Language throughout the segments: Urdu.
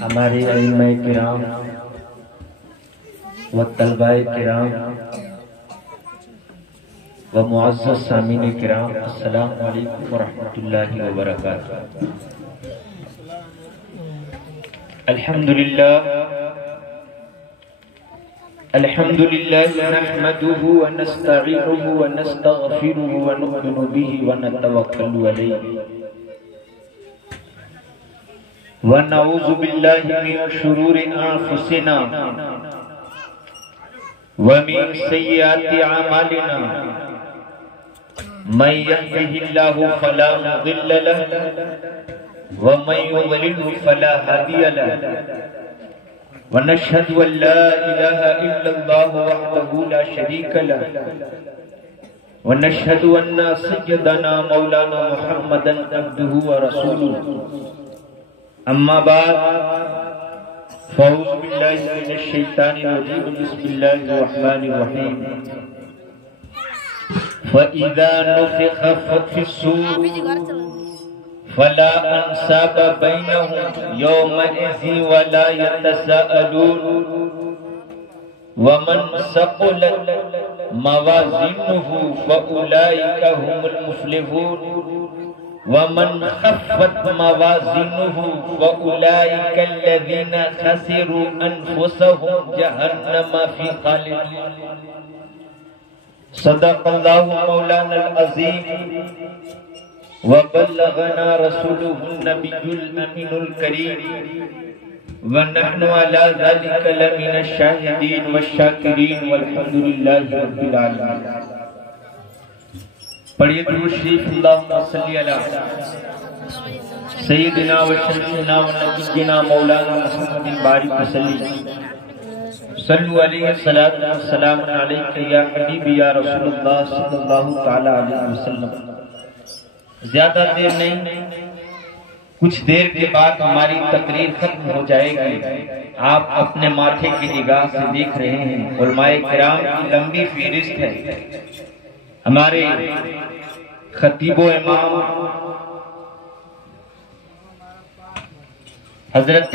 ہمارے ائمہ کرام و طلبہ کرام و معزز سامعین کرام، السلام علیکم ورحمۃ اللہ وبرکاتہ۔ الحمدللہ نحمده ونستعینه ونستغفره ونؤمن به ونتوکل علیہ ونعوذ باللہ من شرور انفسنا ومن سیئات اعمالنا، من يهده الله فلا مضل له ومن يضلل فلا هادي له، ونشهد ان لا اله الا الله وحده لا شريك له، ونشهد ان سيدنا مولانا محمدا عبده ورسوله، اما بعد فاعوذ بالله من الشيطان الرجيم، بسم الله الرحمن الرحيم۔ فإذا نفخ في الصور فلا أنساب بينهم يومئذ ولا يتساءلون، ومن ثقلت موازينه فأولئك هم المفلحون، ومن خفت موازينه فأولئك الذين خسروا أنفسهم جهنم في خالدين۔ صدق الله مولانا العظيم وبلغنا رسوله النبي الأمين الكريم، ونحن على ذلك لمن الشاهدين والشاكرين والحمد لله رب العالمين۔ پڑھیے درود شریف، اللہم صلی علی سیدنا و شرفنا و نبینا مولانا محمد بارک وسلم، صلو علیہ السلام علیکہ یا حبیب یا رسول اللہ صلی اللہ تعالی علیہ وسلم۔ زیادہ دیر نہیں، کچھ دیر کے بعد ہماری تقریر ختم ہو جائے گی۔ آپ اپنے ماتھے کی نگاہ سے دیکھ رہے ہیں علماء کرام کی لمبی فہرست ہے۔ ہمارے خطیب و امام حضرت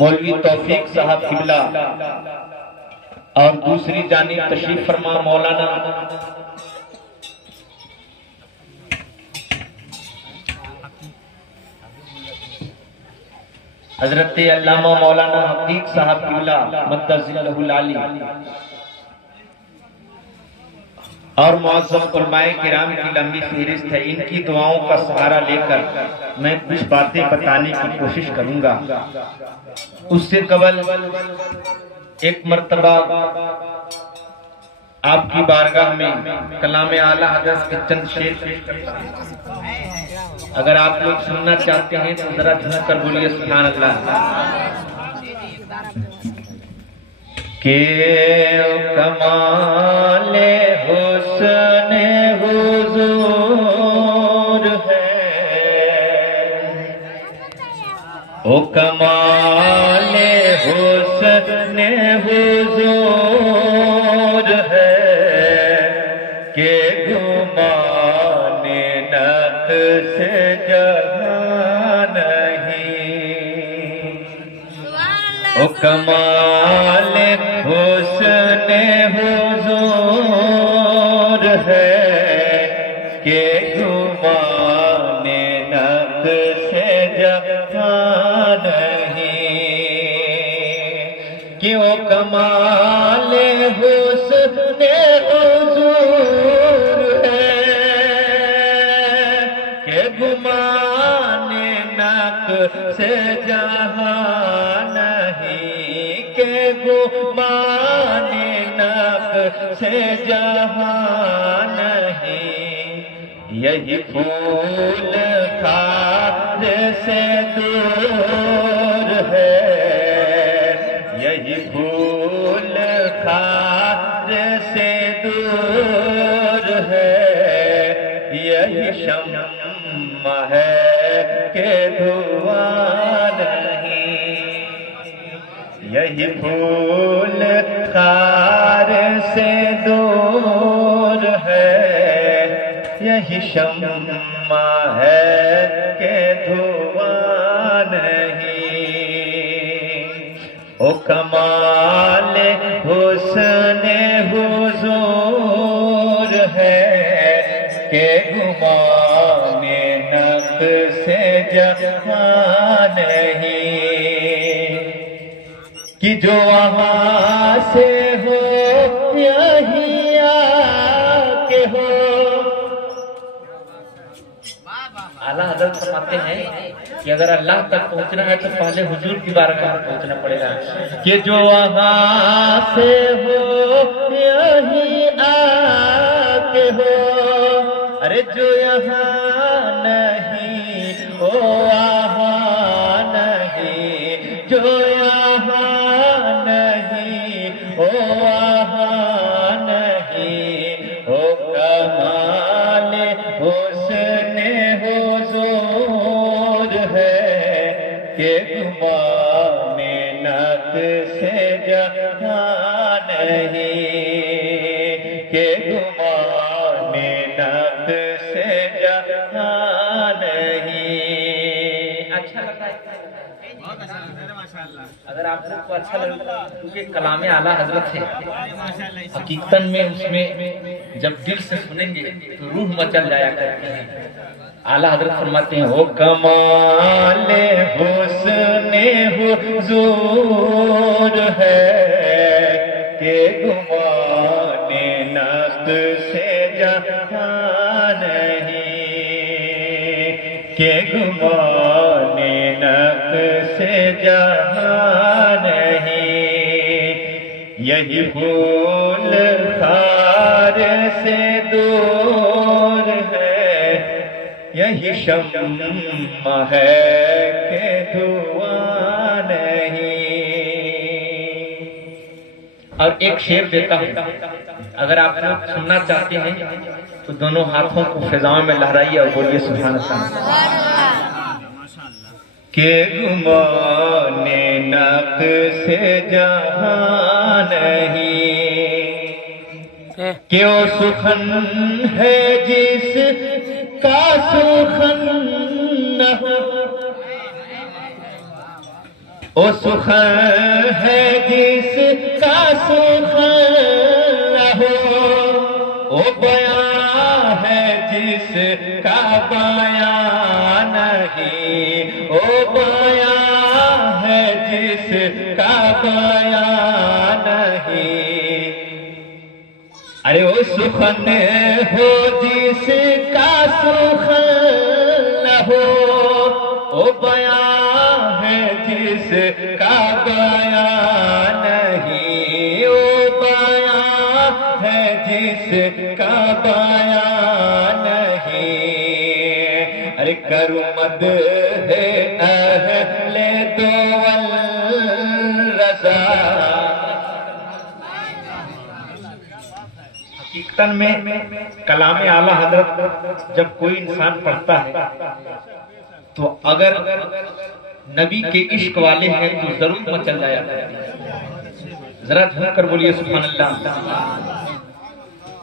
مولوی توفیق صاحب قبلہ اور دوسری جانب تشریف فرما مولانا حضرت علامہ مولانا حقیق صاحب قبلہ مدد ذلہ العالی اور معظم علماء کرام کی لمبی فہرست ہے۔ ان کی دعاؤں کا سہارا لے کر میں کچھ باتیں بتانے کی کوشش کروں گا۔ اس سے قبل ایک مرتبہ آپ کی بارگاہ میں کلام اعلیٰ حضرت کے چند شعر پیش کرتا ہوں۔ اگر آپ لوگ سننا چاہتے ہیں تو ذرا جھنک کر بولیے سبحان اللہ۔ کہ کمال حسن حضور ہے، او کمال حسن حضور ہے، کہ گمان نقص جہاں نہیں، او کمال حسن حضور ہے، کہ گمان نقص جہاں نہیں، کہ وہ کمال حسن حضور ہے، کہ گمان نقص جہاں نہیں، کہ گمان نقص جہاں نہیں، یہی پھول خار سے دور ہے، یہی پھول خار سے دور ہے، یہی شمع ہے کہ دھواں نہیں، یہی پھول خار سے دور ہے، یہی شمع ہے کہ دھواں نہیں، او کمال حسن حضور ہے کہ گمان نفس جہاں نہیں، کہ جو وہاں سے ہو یہی آ کے ہو۔ اعلیٰ حضرت فرماتے ہیں کہ اگر اللہ تک پہنچنا ہے تو پہلے حضور کی بارگاہ میں پہنچنا پڑے گا، کہ جو وہاں سے ہو یہی آ کے ہو، ارے جو یہاں نہیں وہ وہاں نہیں، جو یہاں نہیں وہ وہاں نہیں، وہ کمال حسن حضور ہے کہ گمان نفس جہاں نہیں، کہ گمان نفس جہاں نہیں۔ اچھا لگتا ہے؟ اگر آپ کو اچھا لگتا ہے کیونکہ کلام اعلیٰ حضرت ہے، حقیقتاً میں اس میں جب دل سے سنیں گے تو روح مچل جایا کرتی ہے۔ اعلیٰ حضرت فرماتے ہیں وہ کمال حسن حضور ہے کہ گمان نفس جہاں نہیں، کہ گمان نفس جہاں نہیں، یہی پھول خار سے دور ہے، یہی شمع ہے کہ دھواں نہیں۔ اور ایک شعر دیتا ہوں، اگر آپ لوگ سننا چاہتے ہیں تو دونوں ہاتھوں کو فضاؤں میں لہرائیے اور بولیے سبحان اللہ۔ کہ گمان نفس جہاں نہیں، کہ وہ سخن ہے جس کا سخن نہ ہو، وہ سخن ہے جس کا سخن نہ ہو، وہ بیان ہے جس کا بیان نہیں، وہ بیان ہے جس کا بیان نہیں، ارے وہ سخن ہو جس کا سخن نہ ہو، وہ بیان ہے جس کا بیان نہیں، وہ بیان ہے جس کا بیان نہیں، ارے کرمد ہے اہل دول رضا۔ حقیقتاً میں کلام اعلیٰ حضرت جب کوئی انسان پڑھتا ہے تو اگر نبی کے عشق والے ہیں تو ضرور مچل جایا کرتی ہے۔ ذرا جھوم کر بولیے سبحان اللہ۔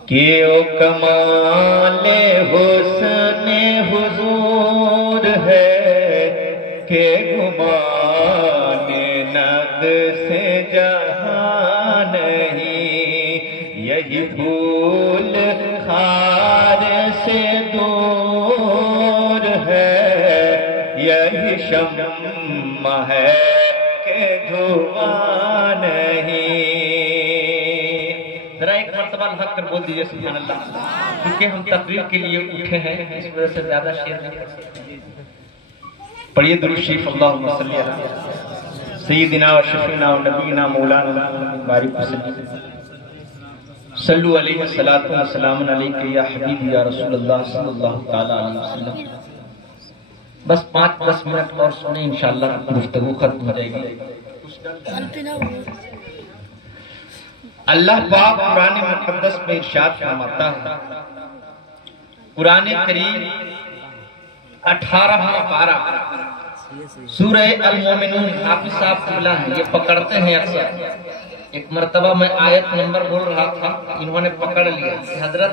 کہ او کمال حسن حضور ہے کہ گمان نفس جہاں نہیں، یہی پھول خار سے دور ہے، یہی شمع ہے کہ دھواں نہیں۔ ذرا ایک مرتبہ حق کر بول دیجیے سبحان اللہ، کیونکہ ہم تقریر کے لیے اٹھے ہیں، اس وجہ سے زیادہ شعر نہیں کر سکتے۔ پڑھیے درود شریف اللہم صلی علی سیدنا و شفیعنا و نبینا مولانا بارک وسلم صلو علیہ الصلاۃ والسلام علیک یا حبیبی یا رسول اللہ صلی اللہ تعالی علیہ وسلم۔ بس 5-10 منٹ اور سنیں، انشاءاللہ گفتگو ختم ہو جائے گی۔ اللہ پاک قرآن مقدس میں ارشاد فرماتا ہے، قرآن کریم 18واں پارہ سورہ المومنون، حافظ صاحب قبلہ ہیں، یہ پکڑتے ہیں اکثر۔ ایک مرتبہ میں آیت نمبر بول رہا تھا، انہوں نے پکڑ لیا کہ حضرت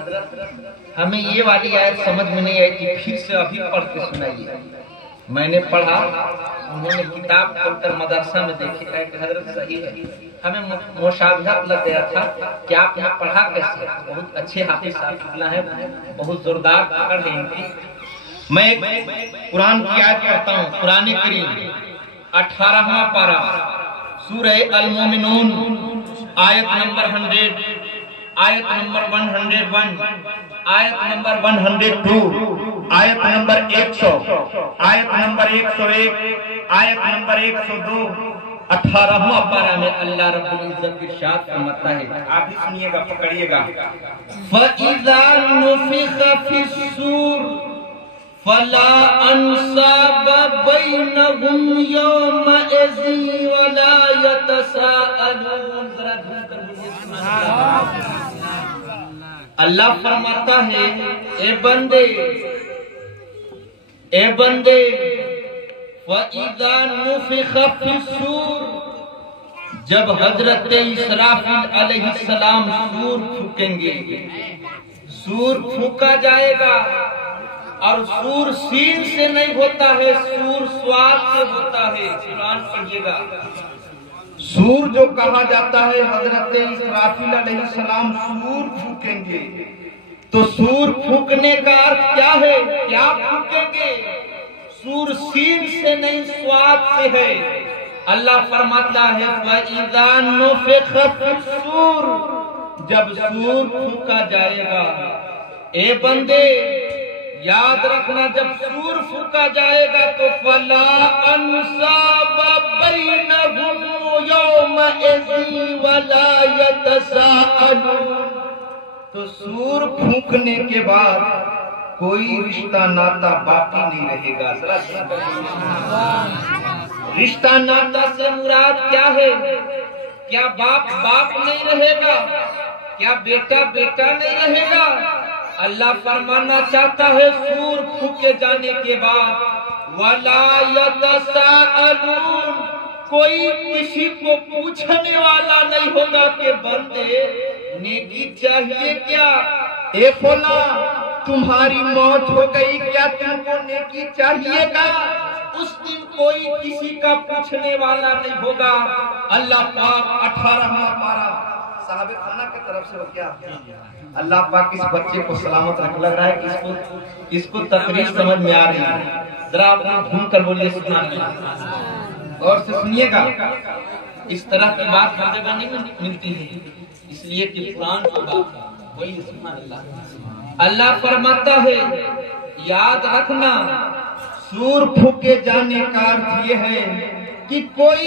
ہمیں یہ والی آیت سمجھ میں نہیں آئی تھی، پھر سے ابھی پڑھ کے سنائیے۔ میں نے پڑھا انہوں نے کتاب کھول کر مدرسہ میں دیکھی کہ حضرت صحیح ہے. ہمیں مشابہت لگ گیا تھا کہ آپ یہاں پڑھا کیسے. بہت اچھے حافظ صاحب ہیں, بہت زوردار پکڑ ہے ان کی. میں ایک قرآن کی آیت پڑھتا ہوں, قرآن کریم 18واں پارہ سورہ المومنون آیت نمبر 100, آیت نمبر 101, آیت نمبر 102, آیت نمبر 100, آیت نمبر 101, آیت نمبر 102. 18واں پارہ میں اللہ رب العزت ارشاد فرماتا ہے, آپ بھی سنیے گا, پکڑیے گا. فَإِذَا نُفِخَ فِي الصُّورِ فَلَا أَنْسَابَ بَيْنَهُمْ يَوْمَئِذٍ وَلَا يَتَسَاءَلُونَ. اللہ فرماتا ہے, اے بندے وَإِذَا نُفِخَ فِي الصُّورِ, جب حضرت اسرافیل علیہ السلام سور پھونکیں گے, سور پھونکا جائے گا. اور سور سین سے نہیں ہوتا ہے, سور سواد سے ہوتا ہے. قرآن پڑھیے گا. سور جو کہا جاتا ہے, حضرت اسرافیل علیہ السلام سور پھونکیں گے. تو سور پھونکنے کا ارتھ کیا ہے, کیا پھونکیں گے؟ سور سین سے نہیں, سواد سے ہے. اللہ فرماتا ہے وَإِذَا نُفِخَ فِي الصُّورِ, جب سور پھونکا جائے گا. اے بندے یاد رکھنا, جب سور پھونکا جائے گا تو فَلَا أَنْسَابَ بَيْنَهُمْ يَوْمَئِذٍ وَلَا يَتَسَاءَلُونَ. تو سور پھونکنے کے بعد کوئی رشتہ ناتا باقی نہیں رہے گا. رشتہ ناتا سے مراد کیا ہے؟ کیا باپ باپ نہیں رہے گا؟ کیا بیٹا بیٹا نہیں رہے گا؟ اللہ فرمانا چاہتا ہے سور پھونکے جانے کے بعد وَلَا يَتَسَاءَلُونَ, کوئی کسی کو پوچھنے والا نہیں ہوگا کہ بندے نیکی چاہیے کیا, اے فلاں تمہاری موت ہو گئی, کیا تم کو نیکی چاہیے گا؟ اس دن کوئی کسی کا پوچھنے والا نہیں ہوگا. اللہ پاک 18واں پارہ صاحب خانہ کی طرف سے ہو کیا, اللہ پاک اس بچے کو سلامت رکھ. لگ رہا ہے کہ اس کو تقریر سمجھ میں آ رہی ہے. ذرا آپ گھوم کر بولیے سبحان اللہ, اور سے سنیے گا. اس طرح کی بات ہر جگہ نہیں ملتی ہے, اس لیے کہ قرآن کی بات ہے. بولیے سبحان اللہ. اللہ فرماتا ہے یاد رکھنا سور پھونکے جانے کا ارتھ یہ ہے کہ کوئی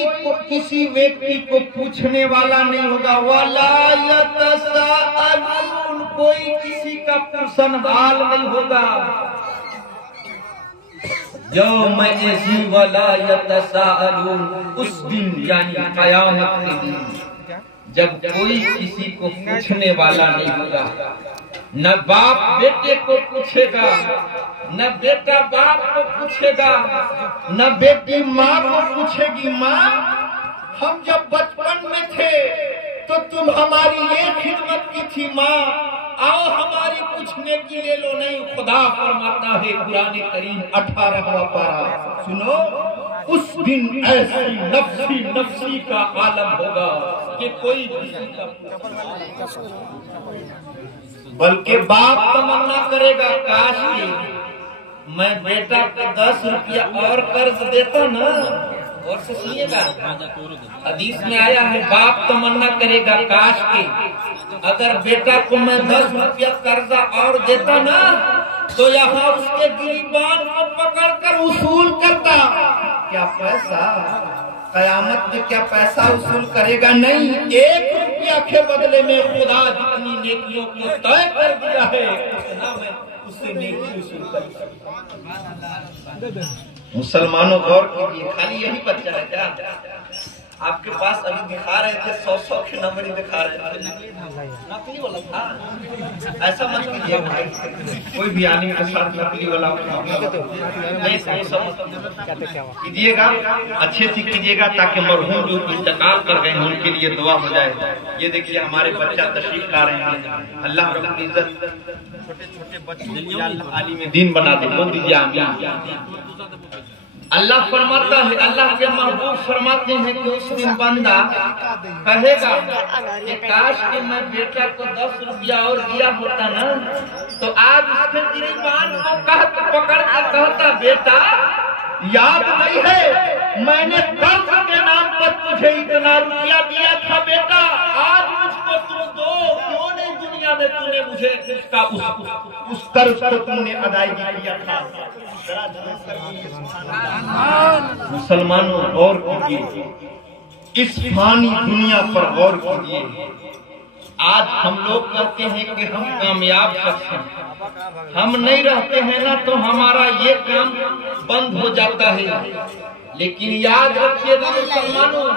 کسی ویکتی کو پوچھنے والا نہیں ہوگا. وَلَا يَتَسَاءَلُونَ, کوئی کسی کا پرسن حال نہیں ہوگا. یومئذ وَلَا يَتَسَاءَلُونَ, اس دن یعنی قیامت کے دن جب کوئی کسی کو پوچھنے والا نہیں ہوگا. نہ باپ بیٹے کو پوچھے گا, نہ بیٹا باپ کو پوچھے گا, نہ بیٹی ماں کو پوچھے گی ماں ہم جب بچپن میں تھے تو تم ہماری یہ خدمت کی تھی, ماں آؤ ہماری پوچھنے کی لے لو. نہیں, خدا فرماتا ہے قرآن کریم 18واں پارہ سنو, اس دن ایسی نفسی نفسی کا عالم ہوگا کہ کوئی کسی کا, بلکہ باپ تمنا کرے گا کاش کی میں بیٹا کو 10 روپیہ اور قرض دیتا نا. اور سے سنیے گا, حدیث میں آیا ہے باپ تمنا کرے گا کاش کی اگر بیٹا کو میں 10 روپیہ قرضہ اور دیتا نا تو یہاں اس کے گریبان کو پکڑ کر وصول کرتا. کیا پیسہ قیامت میں کیا پیسہ وصول کرے گا؟ نہیں, 1 روپیہ کے بدلے میں خدا جتنی نیکیوں کو طے کر دیا ہے اتنا میں اسے نیکی وصول کر سکتا. مسلمانوں غور کیجیے, خالی یہی بچہ ہے کیا؟ آپ کے پاس ابھی دکھا رہے تھے 100 کے نمبر ہی دکھا رہے تھے, نقلی والا تھا. ایسا مت کیجیے بھائی, کوئی بھی عالم کے ساتھ نقلی والا کیجیے گا, اچھے سے کیجیے گا تاکہ مرحوم جو انتقال کر گئے ہیں ان کے لیے دعا ہو جائے. یہ دیکھیے ہمارے بچہ تشریف لا رہے ہیں, اللہ رب العزت چھوٹے چھوٹے بچوں کو عالم دین بنا دے. بول دیجیے آمین. اللہ فرماتا ہے، اللہ کے محبوب فرماتے ہیں کہ اس دن بندہ کہے گا کہ کاش کہ میں بیٹا کو 10 روپیہ اور دیا ہوتا نا، تو آج اس کے گریبان کو پکڑ کر کہتا بیٹا یاد نہیں ہے میں نے قرض کے نام پر تجھے اتنا روپیہ دیا تھا بیٹا، آج مجھ کو تم دو، کیوں نہیں دنیا میں تم نے مجھے اس قرض کو تم نے ادائیگی کیا تھا۔ مسلمانوں غور کیجیے، اس فانی دنیا پر غور کیجیے۔ آج ہم لوگ کہتے ہیں کہ ہم کامیاب شخص ہیں، ہم نہیں رہتے ہیں نا تو ہمارا یہ کام بند ہو جاتا ہے، لیکن یاد رکھیے گا مسلمانوں،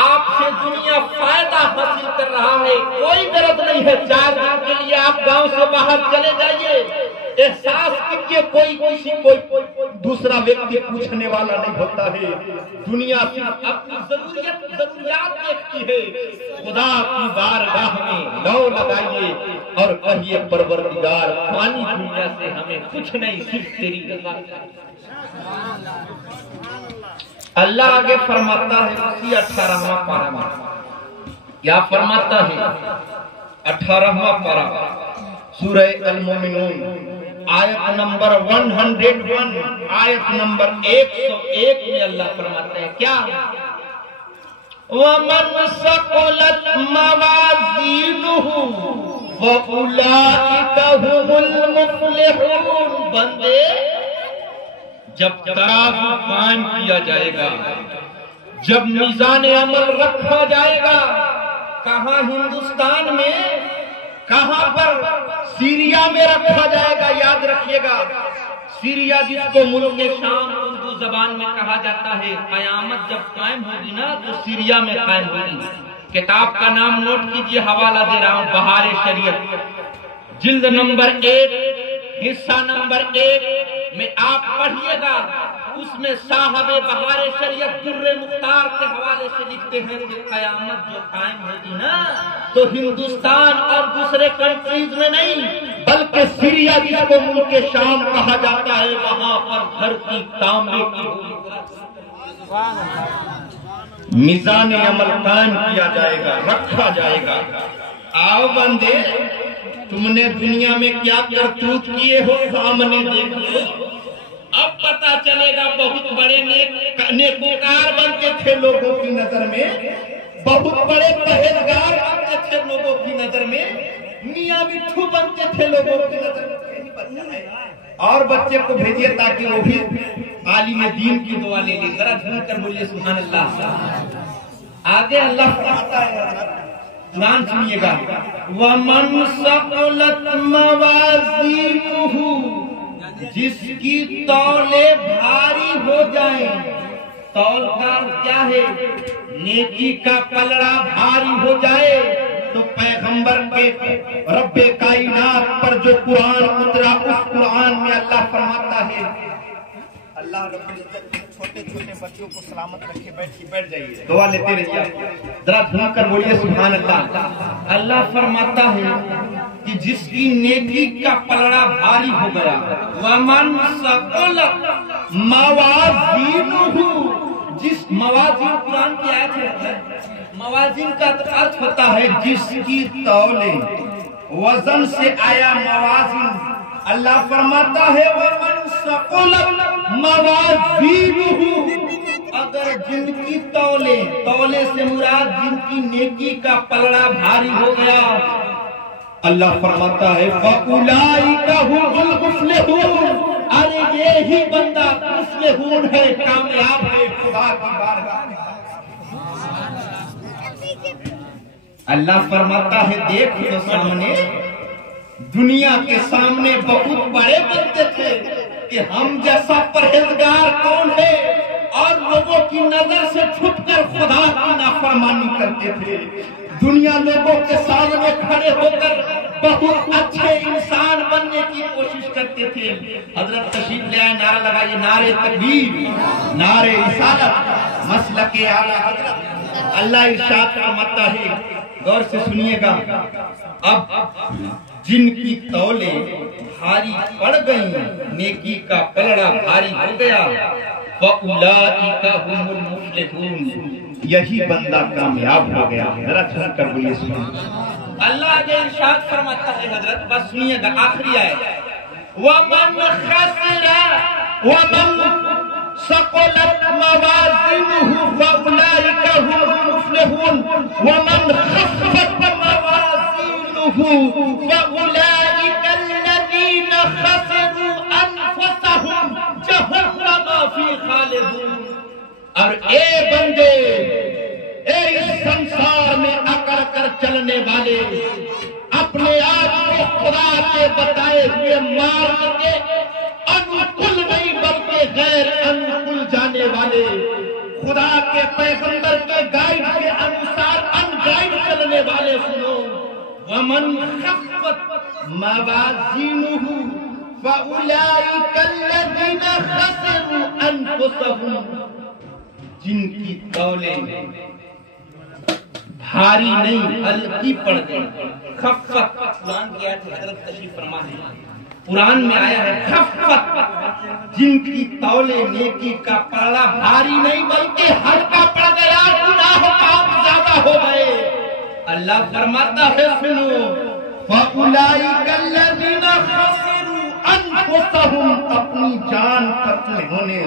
آپ سے دنیا فائدہ حاصل کر رہا ہے، کوئی غرض نہیں ہے 4 دن کے لیے آپ گاؤں سے باہر چلے جائیے، احساس کیجیے کوئی دوسرا ویکتی پوچھنے والا نہیں ہوتا ہے، دنیا صرف اپنی ضروریات دیکھتی ہے۔ خدا کی بارگاہ میں لو لگائیے اور کہیے پروردگار فانی دنیا سے ہمیں کچھ نہیں، صرف تیری رضا۔ اللہ آگے فرماتا ہے اسی 18واں پارہ میں، کیا فرماتا ہے 18واں پارہ سورہ المومنون آیت نمبر 101، آیت نمبر 101 میں اللہ فرماتا ہے کیا؟ وَمَنْ ثَقُلَتْ مَوَازِينُهُ فَأُولَئِكَ هُمُ الْمُفْلِحُونَ۔ بندے جب ترازو قائم کیا جائے گا، جب میزان عمل رکھا جائے گا، کہاں ہندوستان میں، کہاں پر؟ سیریا میں رکھا جائے گا۔ یاد رکھیے گا سیریا جس کو ملک شام اردو زبان میں کہا جاتا ہے، قیامت جب قائم ہوگی نا تو سیریا میں قائم ہوگی۔ کتاب کا نام نوٹ کیجئے، حوالہ دے رہا ہوں، بہار شریعت، جلد نمبر 1 حصہ نمبر 1 میں آپ پڑھیے گا، اس میں صاحب بہار شریعت در مختار کے حوالے سے لکھتے ہیں کہ قیامت جو قائم ہوگی نا تو ہندوستان اور دوسرے کنٹریز میں نہیں بلکہ سیریا جس کو ملک شام کہا جاتا ہے، وہاں پر دھرتی تانبے کی میزان عمل قائم کیا جائے گا، رکھا جائے گا۔ آؤ بندے، تم نے دنیا میں کیا کرتوت کیے ہو سامنے دیکھ لو، اب پتا چلے گا۔ بہت بڑے نیکوکار بنتے تھے لوگوں کی نظر میں، بہت بڑے پرہیزگار بنتے تھے لوگوں کی نظر میں، میاں مٹھو بنتے تھے لوگوں کی نظر میں۔ اور بچے کو بھیجیے تاکہ وہ بھی عالم دین کی دعا لے لے، ذرا جھوم کر بولیے سبحان اللہ۔ آگے اللہ فرماتا ہے، قرآن سنیے گا، وَمَنْ ثَقُلَتْ مَوَازِينُهُ، جس کی تولے بھاری ہو جائیں۔ تول کا کیا ہے؟ نیکی کا پلڑا بھاری ہو جائے تو پیغمبر کے رب کائنات پر جو قرآن اترا، اس قرآن میں اللہ فرماتا ہے، اللہ رب العزت چھوٹے چھوٹے بچوں کو سلامت رکھے، بیٹھ جائیے، دعا لیتے رہیے، ذرا جھوم کر بولیے سبحان اللہ۔ اللہ فرماتا ہے کہ جس کی نیکی کا پلڑا بھاری ہو گیا، وَمَنْ ثَقُلَتْ مَوَازِينُهُ، جس موازین قرآن کی آیت ہے، موازین کا ارتھ ہوتا ہے جس کی تولے، وزن سے آیا موازین۔ اللہ فرماتا ہے وَمَنْ ثَقُلَتْ مَوَازِينُهُ، اگر جن کی تولے سے مراد جن کی نیکی کا پلڑا بھاری ہو گیا، اللہ فرماتا ہے فَأُولَئِكَ هُمُ الْمُفْلِحُونَ، ارے یہی بندہ مفلحون ہے، کامیاب ہے خدا کی بارگاہ میں۔ اللہ فرماتا ہے دیکھ لو سامنے، دنیا کے سامنے بہت بڑے بنتے تھے کہ ہم جیسا پرہیزگار کون ہے، اور لوگوں کی نظر سے چھپ کر خدا کی نافرمانی کرتے تھے۔ دنیا لوگوں کے سامنے کھڑے ہو کر بہت اچھے انسان بننے کی کوشش کرتے تھے۔ حضرت تشریف لے آئے، نعرہ لگائیے، نعرہ تکبیر، نعرہ رسالت، مسلک اعلی حضرت۔ اللہ ارشاد فرماتا ہے، غور سے سنیے گا، اب جن کی تولے بھاری پڑ گئی، نیکی کا پلڑا بھاری ہو گیا، فَأُولَئِكَ هُمُ الْمُفْلِحُونَ، یہی بندہ کامیاب ہو گیا ہے۔ ذرا سن کر بولیے سبحان اللہ۔ آگے ارشاد فرماتا ہے حضرت، بس سنیے گا آخری آیت، وَمَنْ خَسِرَ وَمَنْ ثقلت موازینہ فَأُولَئِكَ هُمُ الْمُفْلِحُونَ وَمَنْ خَفَّتْ موازینہ فَأُولَئِكَ الَّذِينَ خَسِرُوا أَنفُسَهُمْ جَهَنَّمَ فِي خَالِدُونَ۔ اور اے بندے، اے اس سنسار میں اکڑ کر چلنے والے، اپنے آپ کو خدا کے بتائے ہوئے مارگ کے انکل نہیں بلکہ غیر انکل جانے والے، خدا کے پیغمبر کے گائیڈ کے انسار ان گائیڈ چلنے والے سنو، ومن خفت موازینہ فَأُولَئِكَ الَّذِينَ خَسِرُوا أَنفُسَهُمْ، جن کی تولیں بھاری نہیں ہلکی پڑ گئی۔ خفت قرآن کی آیت حضرت تشریف فرما ہے، قرآن میں آیا ہے خفت، جن کی تولیں نیکی کا پلڑا بھاری نہیں بلکہ ہلکا پڑ گیا، گناہ پاپ زیادہ ہو گئے۔ اللہ فرماتا ہے سنو، فَأُولَئِكَ الَّذِينَ خَسِرُوا أَنفُسَهُمْ، اپنی جان قتل ہونے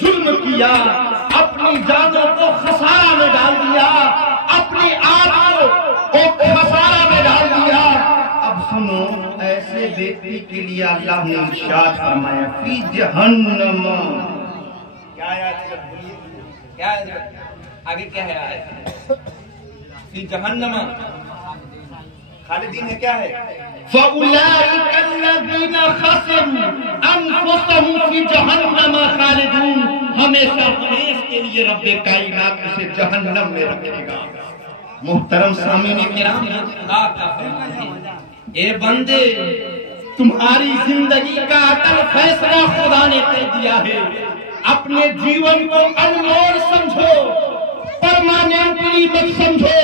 ظلم کیا، اپنی جانوں کو خسارہ میں ڈال دیا، اپنی آپ کو خسارہ میں ڈال دیا۔ اب سنو، ایسے بیٹی کے لیے اللہ نے ارشاد فرمایا فی جہنم، کیا ہے کیا ہے آگے کیا ہے آیت؟ فی جہنم خالدین ہے، کیا ہے؟ فَأُولَئِكَ الَّذِينَ خَسِرُوا أَنفُسَهُمْ فِي جَهَنَّمَ خَالِدُونَ، ہمیشہ ہمیش کے لیے رب کائنات اسے جہنم میں رکھے گا۔ محترم سامعین کرام، خدا کا فرمان ہے، اے بندے، تمہاری زندگی کا اٹل فیصلہ خدا نے کر دیا ہے، اپنے جیون کو انمول سمجھو، پرماننٹلی مت سمجھو،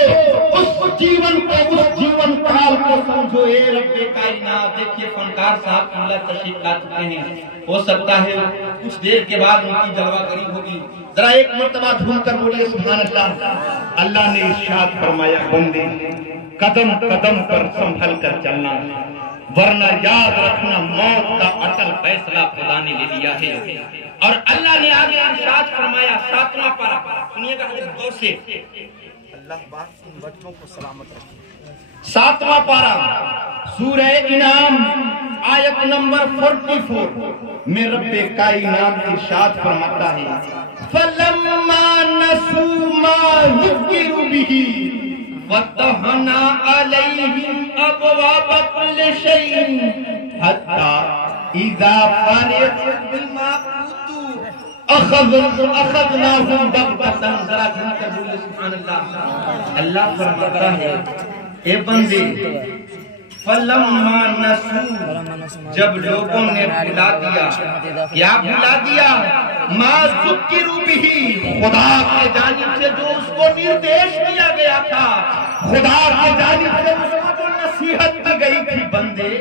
اس جیون کو، اس جیون کال کو سمجھو۔ اے رب کائنات، دیکھیے فنکار صاحب اللہ تشریف لا چکے ہیں، ہو سکتا ہے کچھ دیر کے بعد ان کی جلوہ گری ہوگی، ذرا ایک مرتبہ دھوم کر بولیے سبحان اللہ۔ اللہ نے ارشاد فرمایا بندے، قدم قدم پر سنبھل کر چلنا، ورنہ یاد رکھنا موت کا اٹل فیصلہ خدا نے لے لیا ہے۔ اور اللہ نے آگے ارشاد فرمایا 7واں پارہ، سنیے گا حضرت غور سے، اللہ بات ان بچوں کو سلامت رکھے۔ 7واں پارہ سورہ انعام آیت نمبر 44 میں رب کائنات ارشاد فرماتا ہے فَلَمَّا نَسُوا مَا ذُكِّرُوا بِهِ فَتَحْنَا عَلَيْهِمْ أَبْوَابَ كُلِّ شَيْءٍ حَتَّى إِذَا فَرِحُوا بِمَا أُوتُوا أَخَذْنَاهُمْ بَغْتَةً، ذرا گھر کر بولے سبحان اللہ۔ اللہ فرماتا ہے اے بندے، فَلَمَّا نَسُوا، جب لوگوں نے بھلا دیا، کیا بھلا دیا؟ مَا ذُكِّرُوا بِهِ، خدا کے جانب سے جو اس کو نردیش دیا گیا تھا، خدا کے جانب سے اس کو جو نصیحت کی گئی تھی، بندے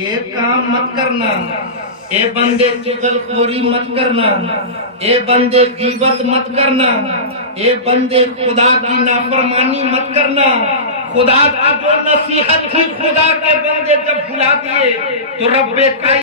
یہ کام مت کرنا، اے بندے چغل خوری مت کرنا، اے بندے غیبت مت کرنا، اے بندے خدا کی نافرمانی مت کرنا۔ خدا کی جو نصیحت تھی، خدا کے بندے جب بھلا دیے تو رب